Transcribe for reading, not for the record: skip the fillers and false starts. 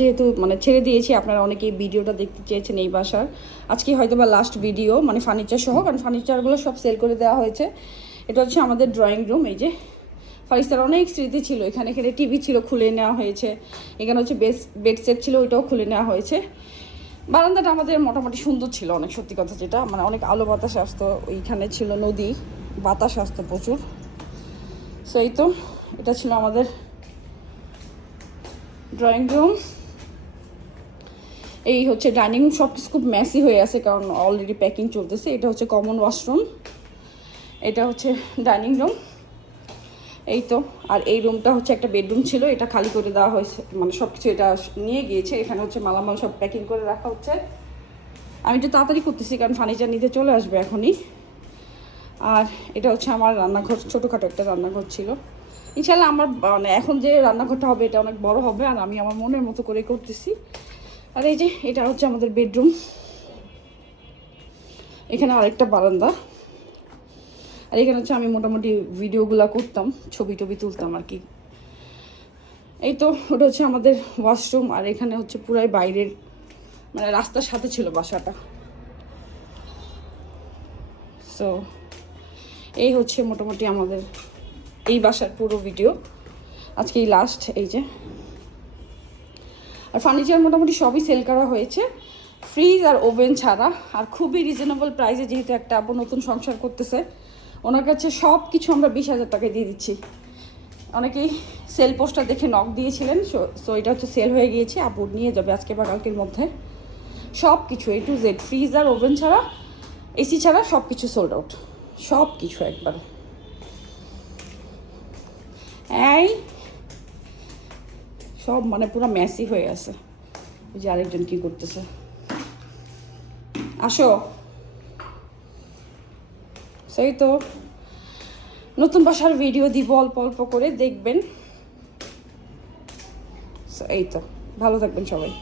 যেহেতু মানে ছেড়ে দিয়েছি, আপনারা অনেকেই ভিডিওটা দেখতে চেয়েছেন এই বাসার। আজকে হয়তো বা লাস্ট ভিডিও, মানে ফার্নিচার সহ, কারণ ফার্নিচারগুলো সব সেল করে দেওয়া হয়েছে। এটা হচ্ছে আমাদের ড্রয়িং রুম। এই যে ফারিস্তার অনেক স্মৃতি ছিল এখানে। এখানে টিভি ছিল, খুলে নেওয়া হয়েছে। এখানে হচ্ছে বেড সেট ছিল, ওইটাও খুলে নেওয়া হয়েছে। বারান্দাটা আমাদের মোটামুটি সুন্দর ছিল অনেক, সত্যি কথা যেটা, মানে অনেক আলো বাতাস আসতো। ওইখানে ছিল নদী, বাতাস আসতো প্রচুর। সো এই তো, এটা ছিল আমাদের ড্রয়িং রুম। এই হচ্ছে ডাইনিং রুম। সব কিছু খুব ম্যাসি হয়ে আছে কারণ অলরেডি প্যাকিং চলতেছে। এটা হচ্ছে কমন ওয়াশরুম, এটা হচ্ছে ডাইনিং রুম। এই তো, আর এই রুমটা হচ্ছে একটা বেডরুম ছিল, এটা খালি করে দেওয়া হয়েছে, মানে সব কিছু এটা নিয়ে গিয়েছে। এখানে হচ্ছে মালামাল সব প্যাকিং করে রাখা হচ্ছে। আমি একটু তাড়াতাড়ি করতেছি কারণ ফার্নিচার নিতে চলে আসবে এখনই। আর এটা হচ্ছে আমার রান্নাঘর, ছোটোখাটো একটা রান্নাঘর ছিল। ইনশাল্লাহ আমার মানে এখন যে রান্নাঘরটা হবে এটা অনেক বড় হবে, আর আমি আমার মনের মতো করে করতেছি। আর এই যে এটা হচ্ছে আমাদের বেডরুম। এখানে আরেকটা বারান্দা। আর এখানে হচ্ছে আমি মোটামুটি ভিডিওগুলো করতাম, ছবি টবি তুলতাম আর কি। এই তো, ওটা হচ্ছে আমাদের ওয়াশরুম। আর এখানে হচ্ছে পুরাই বাইরের, মানে রাস্তার সাথে ছিল বাসাটা। সো এই হচ্ছে মোটামুটি আমাদের এই বাসার পুরো ভিডিও। আজকে এই লাস্ট। এই যে, আর ফার্নিচার মোটামুটি সবই সেল করা হয়েছে, ফ্রিজ আর ওভেন ছাড়া। আর খুবই রিজনেবল প্রাইসে, যেহেতু একটা আপু নতুন সংসার করতেছে, ওনার কাছে সব কিছু আমরা 20,000 টাকায় দিয়ে দিচ্ছি। অনেকেই সেল পোস্টার দেখে নক দিয়েছিলেন, সো এটা হচ্ছে সেল হয়ে গিয়েছে। আপু নিয়ে যাবে আজকে বা কালকের মধ্যে। সব কিছু A to Z, ফ্রিজ আর ওভেন ছাড়া, এসি ছাড়া সব কিছু সোল্ড আউট, সব কিছু একবার। এই সব মানে পুরো ম্যাসি হয়ে আছে। ওই যে আরেকজন কি করতেছে, আসো। সেই তো, নতুন বাসার ভিডিও দিব অল্প অল্প করে, দেখবেন। এই তো, ভালো থাকবেন সবাই।